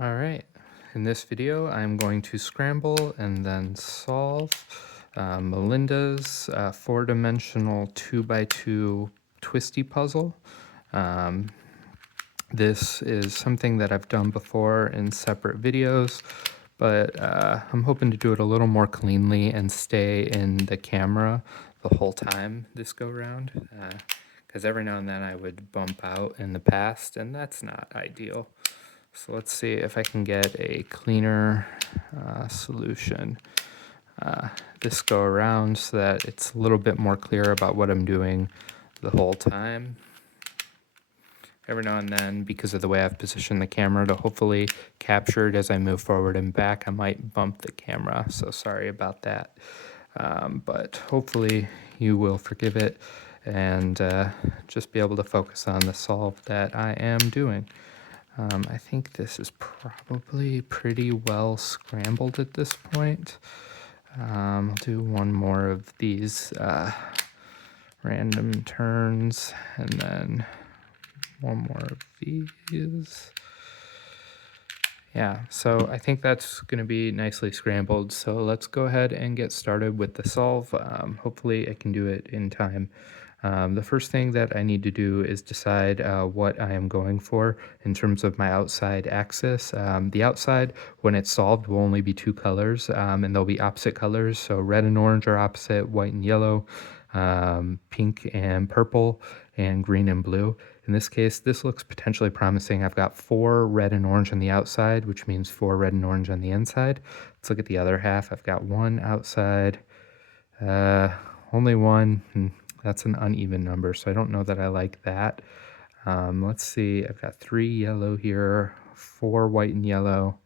All right, in this video I'm going to scramble and then solve Melinda's four-dimensional 2x2 Twisty puzzle. Um, this is something that I've done before in separate videos, but I'm hoping to do it a little more cleanly and stay in the camera the whole time this go round, because every now and then I would bump out in the past, and that's not ideal. So let's see if I can get a cleaner solution this go around so that it's a little bit more clear about what I'm doing the whole time. Every now and then, because of the way I've positioned the camera to hopefully capture it as I move forward and back, I might bump the camera, so sorry about that. But hopefully you will forgive it and just be able to focus on the solve that I am doing. I think this is probably pretty well scrambled at this point. I'll do one more of these random turns and then one more of these. Yeah, so I think that's going to be nicely scrambled. So let's go ahead and get started with the solve. Hopefully I can do it in time. The first thing that I need to do is decide what I am going for in terms of my outside axis. The outside, when it's solved, will only be two colors, and they'll be opposite colors. So red and orange are opposite, white and yellow, pink and purple, and green and blue. In this case, this looks potentially promising. I've got 4 red and orange on the outside, which means 4 red and orange on the inside. Let's look at the other half. I've got 1 outside, only 1. That's an uneven number, so I don't know that I like that. Let's see, I've got 3 yellow here, 4 white and yellow,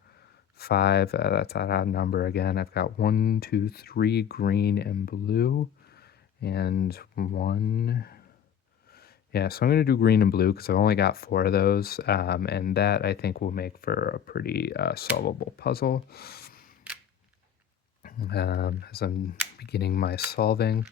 5, that's an odd number again. I've got 1, 2, 3 green and blue, and 1. Yeah, so I'm going to do green and blue because I've only got 4 of those, and that I think will make for a pretty solvable puzzle. As I'm beginning my solving.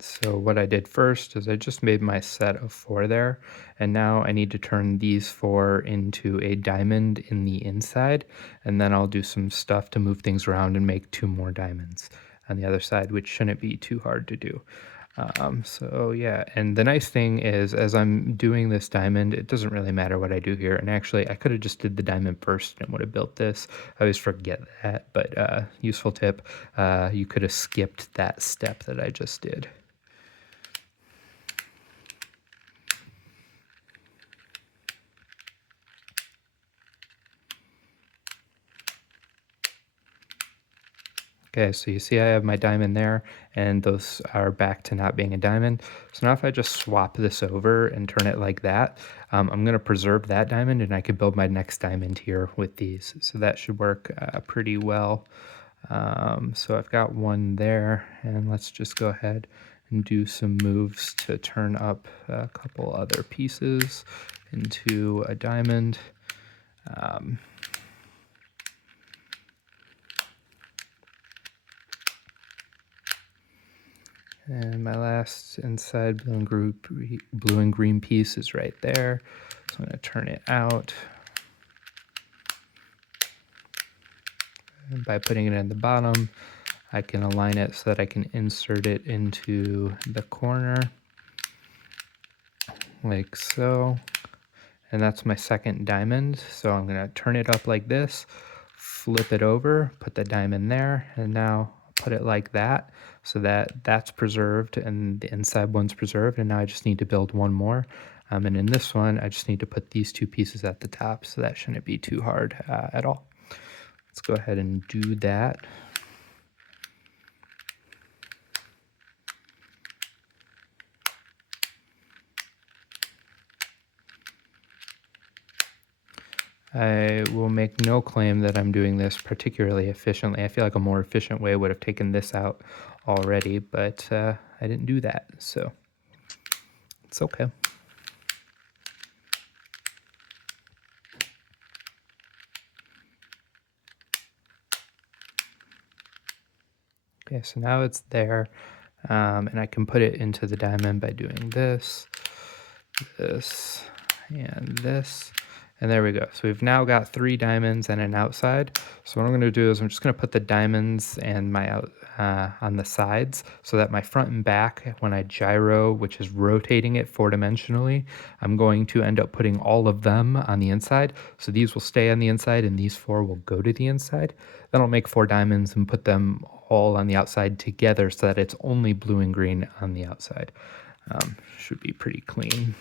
So what I did first is I just made my set of 4 there, and now I need to turn these 4 into a diamond in the inside, and then I'll do some stuff to move things around and make 2 more diamonds on the other side, which shouldn't be too hard to do. So yeah, and the nice thing is as I'm doing this diamond, it doesn't really matter what I do here. And actually, I could have just did the diamond first and would have built this. I always forget that, but useful tip, you could have skipped that step that I just did. Okay, so you see I have my diamond there, and those are back to not being a diamond. So now if I just swap this over and turn it like that, I'm going to preserve that diamond, and I could build my next diamond here with these. So that should work pretty well. So I've got 1 there, and let's just go ahead and do some moves to turn up a couple other pieces into a diamond. And my last inside blue and green piece is right there. So I'm going to turn it out. And by putting it in the bottom, I can align it so that I can insert it into the corner, like so. And that's my second diamond. So I'm going to turn it up like this, flip it over, put the diamond there, and now put it like that so that that's preserved and the inside one's preserved. And now I just need to build 1 more. And in this one, I just need to put these 2 pieces at the top, so that shouldn't be too hard at all. Let's go ahead and do that. I will make no claim that I'm doing this particularly efficiently. I feel like a more efficient way would have taken this out already, but I didn't do that, so it's okay. Okay, so now it's there. And I can put it into the diamond by doing this, this, and this. And there we go. So we've now got 3 diamonds and an outside. So what I'm going to do is I'm just going to put the diamonds and my out on the sides so that my front and back, when I gyro, which is rotating it 4-dimensionally, I'm going to end up putting all of them on the inside. So these will stay on the inside and these 4 will go to the inside. Then I'll make 4 diamonds and put them all on the outside together so that it's only blue and green on the outside. Should be pretty clean.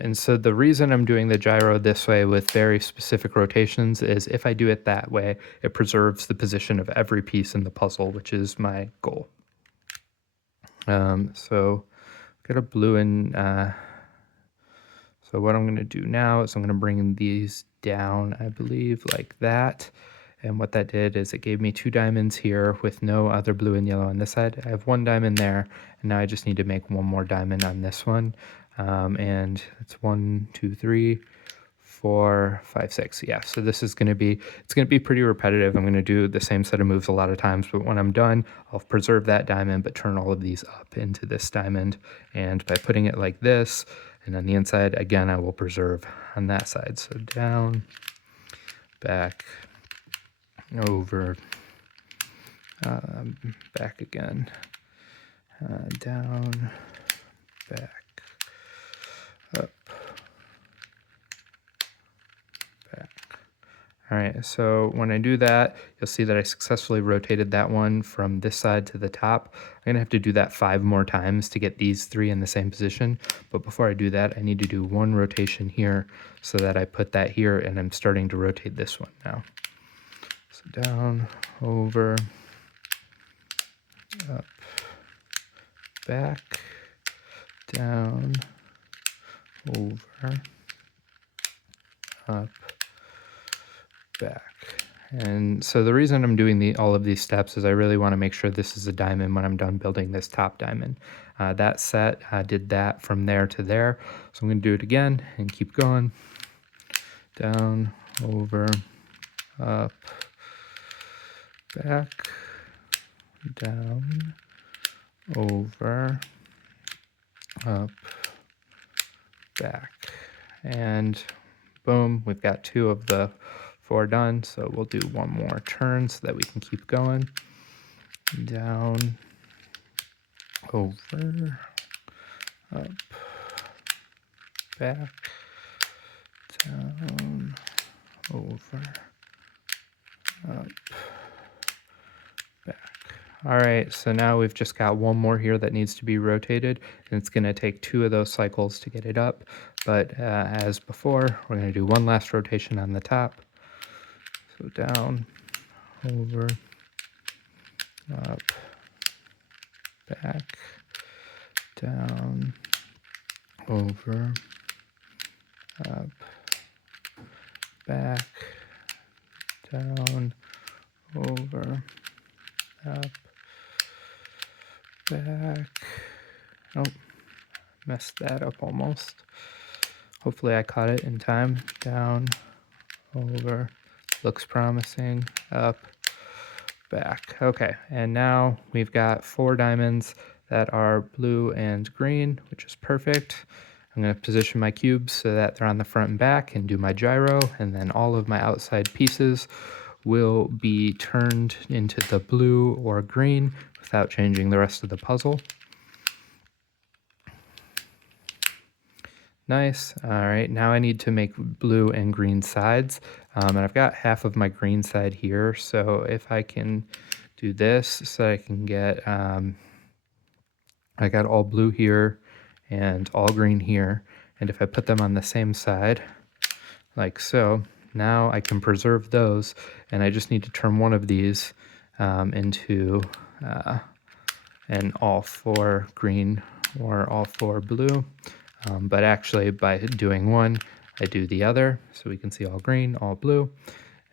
And so the reason I'm doing the gyro this way with very specific rotations is if I do it that way, it preserves the position of every piece in the puzzle, which is my goal. So got a blue and so what I'm going to do now is I'm going to bring these down, I believe, like that. And what that did is it gave me 2 diamonds here with no other blue and yellow on this side. I have 1 diamond there, and now I just need to make 1 more diamond on this one. And it's 1, 2, 3, 4, 5, 6. Yeah, so this is going to be, it's going to be pretty repetitive. I'm going to do the same set of moves a lot of times, but when I'm done, I'll preserve that diamond, but turn all of these up into this diamond. And by putting it like this, and on the inside, again, I will preserve on that side. So down, back, over, back again, down, back, up, back. All right, so when I do that, you'll see that I successfully rotated that one from this side to the top. I'm gonna have to do that 5 more times to get these 3 in the same position. But before I do that, I need to do 1 rotation here so that I put that here and I'm starting to rotate this one now. So down, over, up, back, down, over, up, back. And so the reason I'm doing all of these steps is I really want to make sure this is a diamond when I'm done building this top diamond. That set did that from there to there. So I'm going to do it again and keep going. Down, over, up, back, down, over, up, back. And boom, we've got 2 of the 4 done, so we'll do 1 more turn so that we can keep going. Down, over, up, back, down, over, up, back. All right, so now we've just got 1 more here that needs to be rotated, and it's going to take 2 of those cycles to get it up. But as before, we're going to do 1 last rotation on the top. So down, over, up, back, down, over, up, back, down, over, up, back. Oh, messed that up almost. Hopefully I caught it in time. Down, over, looks promising, up, back. Okay, and now we've got 4 diamonds that are blue and green, which is perfect. I'm going to position my cubes so that they're on the front and back and do my gyro, and then all of my outside pieces will be turned into the blue or green without changing the rest of the puzzle. Nice. All right, now I need to make blue and green sides. And I've got half of my green side here, so if I can do this so I can get, I got all blue here and all green here, and if I put them on the same side, like so, now I can preserve those, and I just need to turn one of these into an all 4 green or all 4 blue. But actually by doing one, I do the other, so we can see all green, all blue.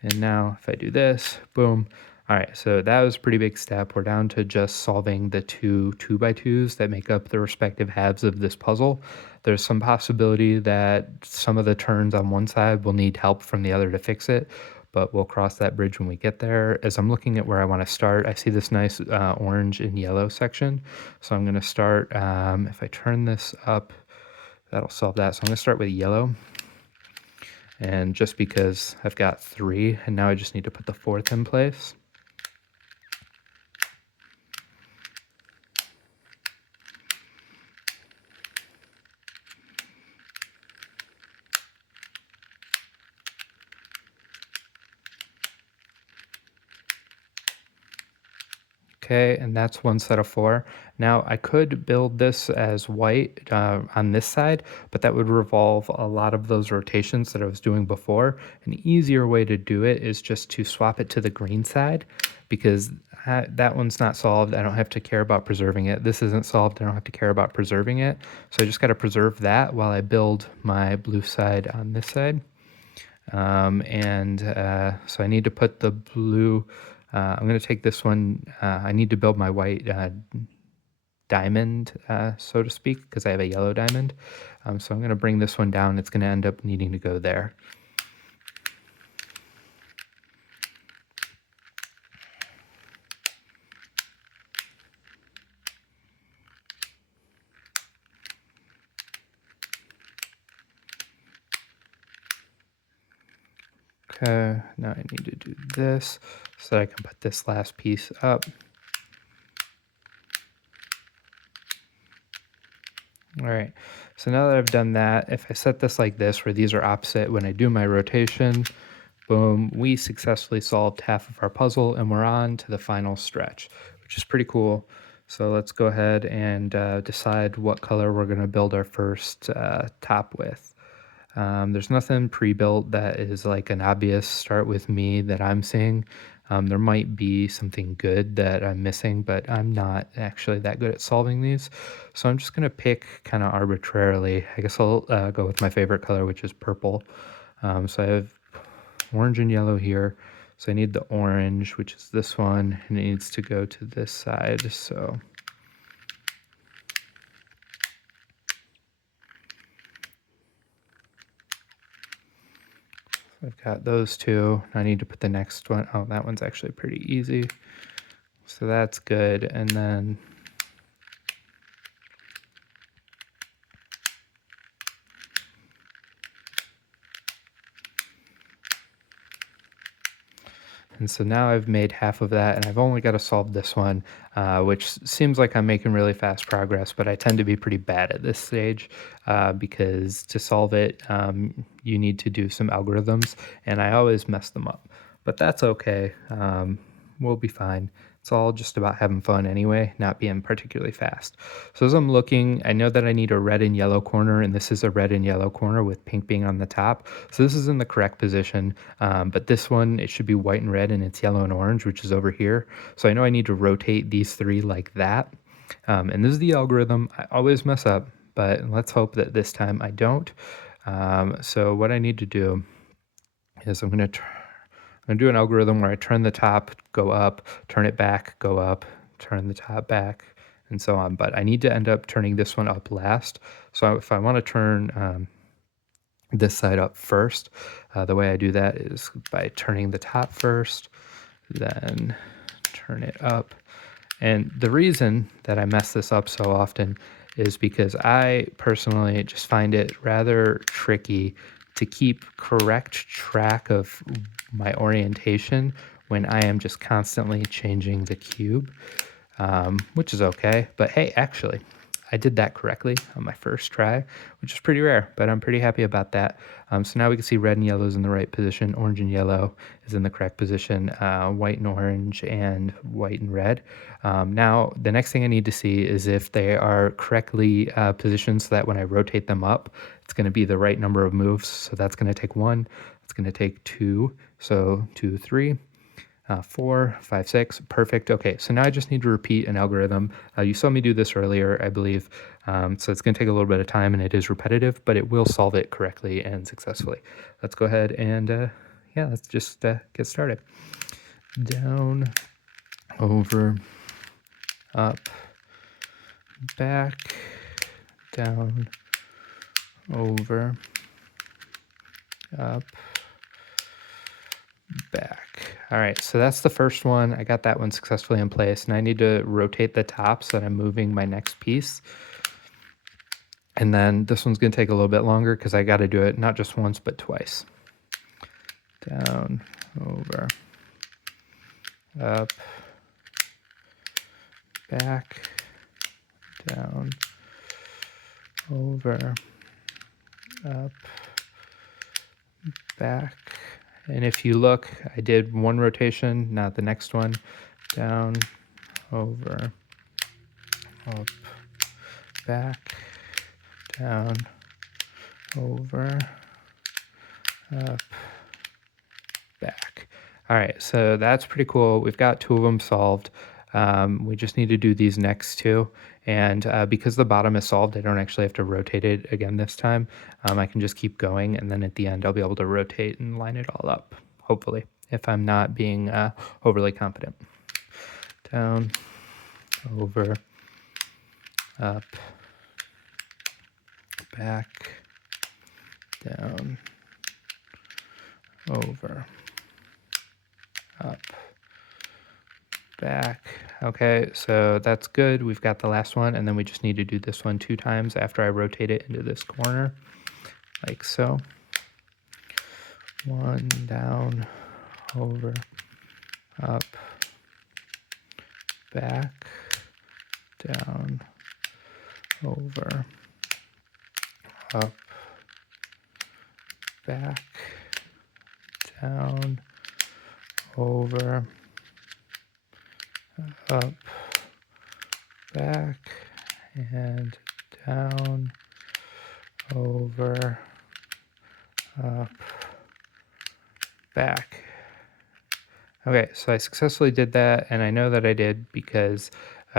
And now if I do this, boom. All right, so that was a pretty big step. We're down to just solving the 2 2x2s that make up the respective halves of this puzzle. There's some possibility that some of the turns on one side will need help from the other to fix it, but we'll cross that bridge when we get there. As I'm looking at where I want to start, I see this nice orange and yellow section. So I'm going to start, if I turn this up, that'll solve that. So I'm going to start with yellow. And just because I've got 3, and now I just need to put the 4th in place. Okay, and that's one set of 4. Now I could build this as white on this side, but that would revolve a lot of those rotations that I was doing before. An easier way to do it is just to swap it to the green side, because that one's not solved. I don't have to care about preserving it. This isn't solved. I don't have to care about preserving it. So I just got to preserve that while I build my blue side on this side. So I need to put the blue, I'm going to take this one, I need to build my white diamond, so to speak, because I have a yellow diamond. So I'm going to bring this one down. It's going to end up needing to go there. Okay, now I need to do this so that I can put this last piece up. All right, so now that I've done that, if I set this like this, where these are opposite, when I do my rotation, boom, we successfully solved half of our puzzle, and we're on to the final stretch, which is pretty cool. So let's go ahead and decide what color we're going to build our first top with. There's nothing pre-built that is like an obvious start with me that I'm seeing. There might be something good that I'm missing, but I'm not actually that good at solving these. So I'm just going to pick kind of arbitrarily. I guess I'll go with my favorite color, which is purple. So I have orange and yellow here. So I need the orange, which is this one, and it needs to go to this side. So I've got those two. I need to put the next one. Oh, that one's actually pretty easy. So that's good. And then so now I've made half of that, and I've only got to solve this one, which seems like I'm making really fast progress, but I tend to be pretty bad at this stage because to solve it, you need to do some algorithms, and I always mess them up. But that's okay. We'll be fine. It's all just about having fun anyway, not being particularly fast. So as I'm looking, I know that I need a red and yellow corner, and this is a red and yellow corner with pink being on the top. So this is in the correct position, but this one, it should be white and red, and it's yellow and orange, which is over here. So I know I need to rotate these 3 like that. And this is the algorithm. I always mess up, but let's hope that this time I don't. So what I need to do is I'm going to do an algorithm where I turn the top, go up, turn it back, go up, turn the top back, and so on. But I need to end up turning this one up last. So if I want to turn this side up first, the way I do that is by turning the top first, then turn it up. And the reason that I mess this up so often is because I personally just find it rather tricky to keep correct track of my orientation when I am just constantly changing the cube, which is okay. But hey, actually, I did that correctly on my first try, which is pretty rare, but I'm pretty happy about that. So now we can see red and yellow is in the right position, orange and yellow is in the correct position, white and orange and white and red. Now, the next thing I need to see is if they are correctly positioned so that when I rotate them up, it's going to be the right number of moves. So that's going to take 1, it's going to take 2, so 2, 3. 4, 5, 6, perfect. Okay, so now I just need to repeat an algorithm. You saw me do this earlier, I believe. So it's going to take a little bit of time, and it is repetitive, but it will solve it correctly and successfully. Let's go ahead and, yeah, let's just get started. Down, over, up, back, down, over, up, back. All right, so that's the first one. I got that one successfully in place, and I need to rotate the top so that I'm moving my next piece. And then this one's going to take a little bit longer because I got to do it not just once, but twice. Down, over, up, back, down, over, up, back. And if you look, I did one rotation, not the next one. Down, over, up, back, down, over, up, back. All right, so that's pretty cool. We've got 2 of them solved. We just need to do these next 2. And because the bottom is solved, I don't actually have to rotate it again this time. I can just keep going, and then at the end, I'll be able to rotate and line it all up, hopefully, if I'm not being overly confident. Down, over, up, back, down, over, up, back. Okay, so that's good. We've got the last one, and then we just need to do this one 2 times after I rotate it into this corner, like so. 1, down, over, up, back, down, over, up, back, down, over, up, back, and down, over, up, back. Okay, so I successfully did that, and I know that I did because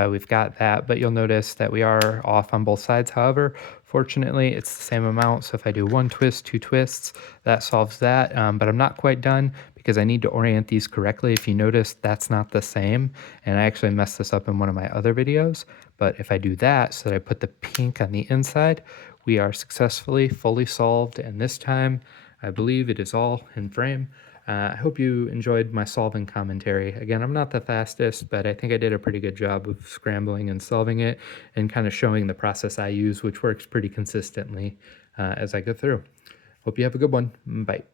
we've got that, but you'll notice that we are off on both sides. However, fortunately, it's the same amount, so if I do 1 twist, 2 twists, that solves that, but I'm not quite done because I need to orient these correctly. If you notice, that's not the same, and I actually messed this up in one of my other videos, but if I do that so that I put the pink on the inside, we are successfully fully solved, and this time, I believe it is all in frame. I hope you enjoyed my solving commentary. Again, I'm not the fastest, but I think I did a pretty good job of scrambling and solving it and kind of showing the process I use, which works pretty consistently as I go through. Hope you have a good one. Bye.